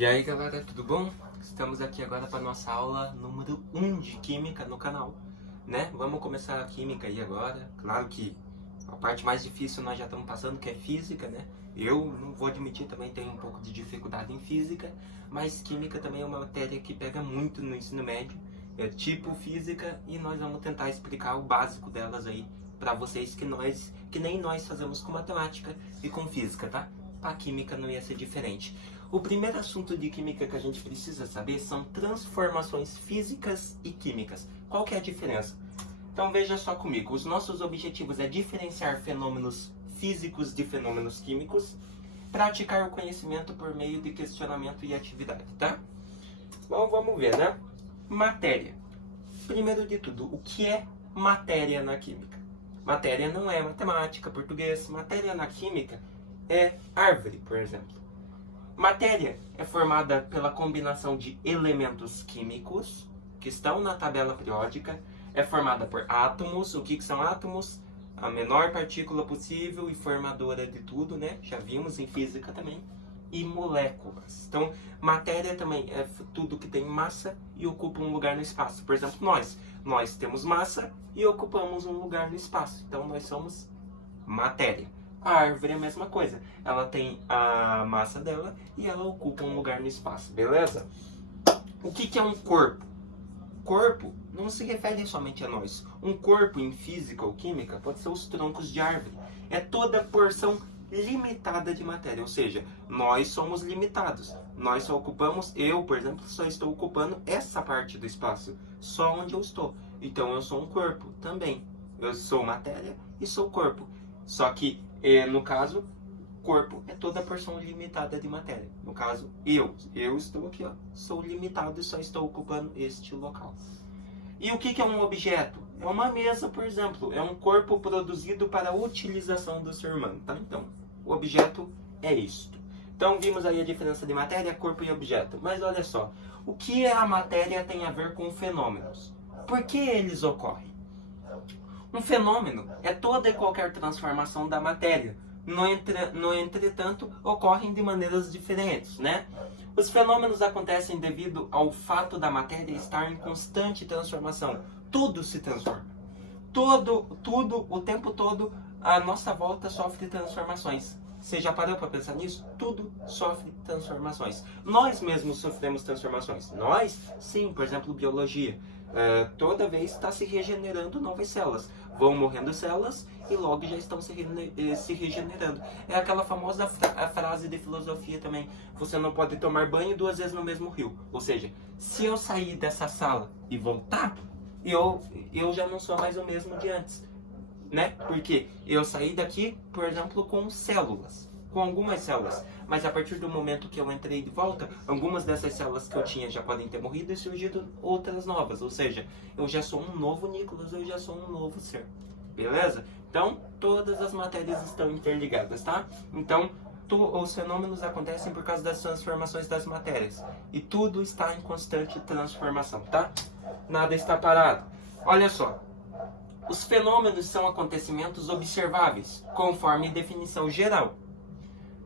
E aí galera, tudo bom? Estamos aqui agora para nossa aula número 1 de Química no canal, né? Vamos começar a Química aí agora. Claro que a parte mais difícil nós já estamos passando, que é Física, né? Eu não vou admitir, também tenho um pouco de dificuldade em Física, mas Química também é uma matéria que pega muito no ensino médio, é tipo Física, e nós vamos tentar explicar o básico delas aí para vocês, que nem nós fazemos com Matemática e com Física, tá? A Química não ia ser diferente. O primeiro assunto de Química que a gente precisa saber são transformações físicas e químicas. Qual que é a diferença? Então veja só comigo, os nossos objetivos é diferenciar fenômenos físicos de fenômenos químicos, praticar o conhecimento por meio de questionamento e atividade, tá? Bom, vamos ver, né? Matéria. Primeiro de tudo, o que é matéria na Química? Matéria não é matemática, português. Matéria na Química é árvore, por exemplo. Matéria é formada pela combinação de elementos químicos que estão na tabela periódica. É formada por átomos. O que são átomos? A menor partícula possível e formadora de tudo, né? Já vimos em física também. E moléculas. Então, matéria também é tudo que tem massa e ocupa um lugar no espaço. Por exemplo, nós temos massa e ocupamos um lugar no espaço. Então, nós somos matéria. A árvore é a mesma coisa. Ela tem a massa dela e ela ocupa um lugar no espaço, beleza? O que é um corpo? Corpo não se refere somente a nós. Um corpo em física ou química pode ser os troncos de árvore. É toda porção limitada de matéria, ou seja, nós somos limitados. Nós só ocupamos, eu, por exemplo, só estou ocupando essa parte do espaço, só onde eu estou. Então eu sou um corpo também. Eu sou matéria e sou corpo. Só que no caso, corpo é toda a porção limitada de matéria. No caso, eu estou aqui, ó, sou limitado e só estou ocupando este local. E o que é um objeto? É uma mesa, por exemplo. É um corpo produzido para a utilização do ser humano, tá? Então, o objeto é isto. Então, vimos aí a diferença de matéria, corpo e objeto. Mas olha só, o que a matéria tem a ver com fenômenos? Por que eles ocorrem? Um fenômeno é toda e qualquer transformação da matéria. No entretanto, ocorrem de maneiras diferentes, né? Os fenômenos acontecem devido ao fato da matéria estar em constante transformação. Tudo se transforma. Tudo, o tempo todo, a nossa volta sofre transformações. Você já parou para pensar nisso? Tudo sofre transformações. Nós mesmos sofremos transformações. Nós, sim, por exemplo, biologia. Toda vez está se regenerando novas células. Vão morrendo células e logo já estão se regenerando. É aquela famosa frase de filosofia também. Você não pode tomar banho 2 vezes no mesmo rio. Ou seja, se eu sair dessa sala e voltar, eu já não sou mais o mesmo de antes. Né? Porque eu saí daqui, por exemplo, com células. Com algumas células. Mas a partir do momento que eu entrei de volta, algumas dessas células que eu tinha já podem ter morrido e surgido outras novas. Ou seja, eu já sou um novo Nicolas, eu já sou um novo ser. Beleza? Então, todas as matérias estão interligadas, tá? Então, os fenômenos acontecem por causa das transformações das matérias. E tudo está em constante transformação, tá? Nada está parado. Olha só. Os fenômenos são acontecimentos observáveis, conforme definição geral.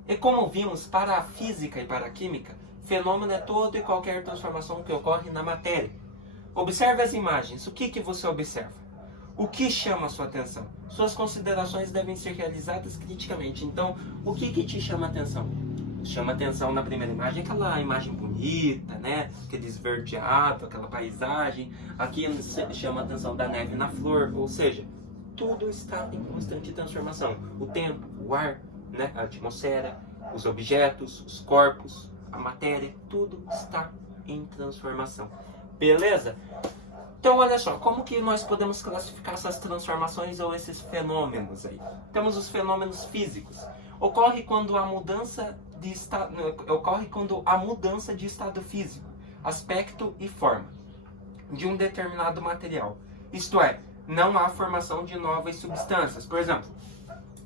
E como vimos, para a física e para a química, fenômeno é toda e qualquer transformação que ocorre na matéria. Observe as imagens. O que você observa? O que chama a sua atenção? Suas considerações devem ser realizadas criticamente. Então, o que te chama a atenção? Chama a atenção na primeira imagem, aquela imagem bonita, né? Aquele esverdeado, aquela paisagem. Aqui chama a atenção da neve na flor. Ou seja, tudo está em constante transformação. O tempo, o ar, né? A atmosfera, os objetos, os corpos, a matéria, tudo está em transformação. Beleza? Então, olha só, como que nós podemos classificar essas transformações ou esses fenômenos aí? Temos os fenômenos físicos. Ocorre quando a mudança de estado físico, aspecto e forma de um determinado material. Isto é, não há formação de novas substâncias. Por exemplo,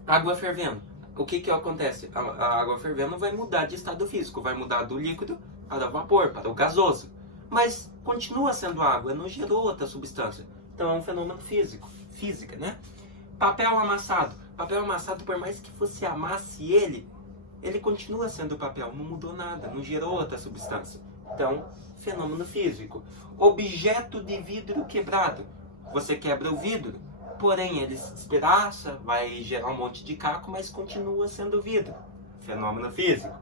água fervendo. O que acontece? A água fervendo vai mudar de estado físico, vai mudar do líquido para o vapor, para o gasoso. Mas continua sendo água, não gerou outra substância. Então é um fenômeno física, né? Papel amassado. Papel amassado, por mais que você amasse ele, ele continua sendo papel, não mudou nada, não gerou outra substância. Então, fenômeno físico. Objeto de vidro quebrado. Você quebra o vidro, porém ele se despedaça, vai gerar um monte de caco, mas continua sendo vidro. Fenômeno físico.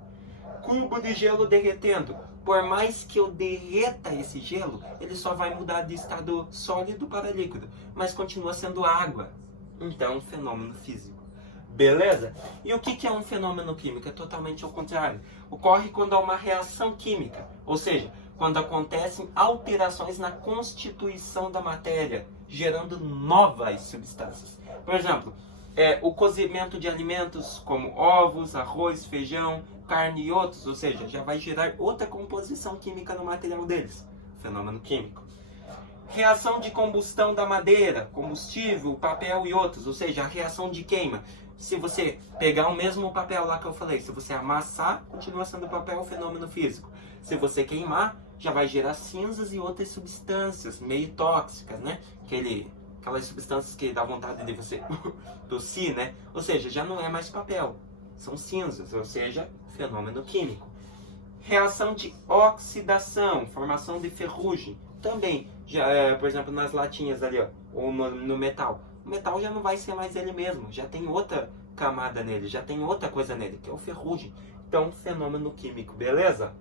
Cubo de gelo derretendo. Por mais que eu derreta esse gelo, ele só vai mudar de estado sólido para líquido, mas continua sendo água. Então, fenômeno físico. Beleza? E o que é um fenômeno químico? É totalmente ao contrário. Ocorre quando há uma reação química, ou seja, quando acontecem alterações na constituição da matéria, gerando novas substâncias. Por exemplo, o cozimento de alimentos como ovos, arroz, feijão, carne e outros, ou seja, já vai gerar outra composição química no material deles. Fenômeno químico. Reação de combustão da madeira, combustível, papel e outros, ou seja, a reação de queima. Se você pegar o mesmo papel lá que eu falei, se você amassar, continua sendo papel, fenômeno físico. Se você queimar, já vai gerar cinzas e outras substâncias meio tóxicas, né? Aquelas substâncias que dá vontade de você tossir, né? Ou seja, já não é mais papel, são cinzas, ou seja, fenômeno químico. Reação de oxidação, formação de ferrugem, também, por exemplo, nas latinhas ali, ó, ou no metal. O metal já não vai ser mais ele mesmo, já tem outra camada nele, já tem outra coisa nele, que é o ferrugem. Então, fenômeno químico, beleza?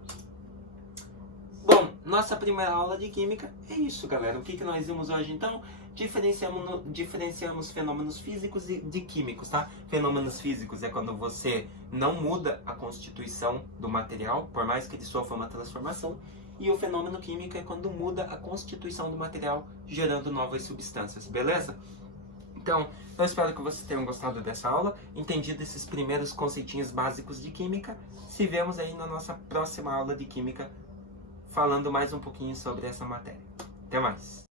Bom, nossa primeira aula de química é isso, galera. O que nós vimos hoje, então? Diferenciamos fenômenos físicos e de químicos, tá? Fenômenos físicos é quando você não muda a constituição do material, por mais que ele sofra uma transformação. E o fenômeno químico é quando muda a constituição do material, gerando novas substâncias, beleza? Então, eu espero que vocês tenham gostado dessa aula, entendido esses primeiros conceitinhos básicos de química. Se vemos aí na nossa próxima aula de química, falando mais um pouquinho sobre essa matéria. Até mais!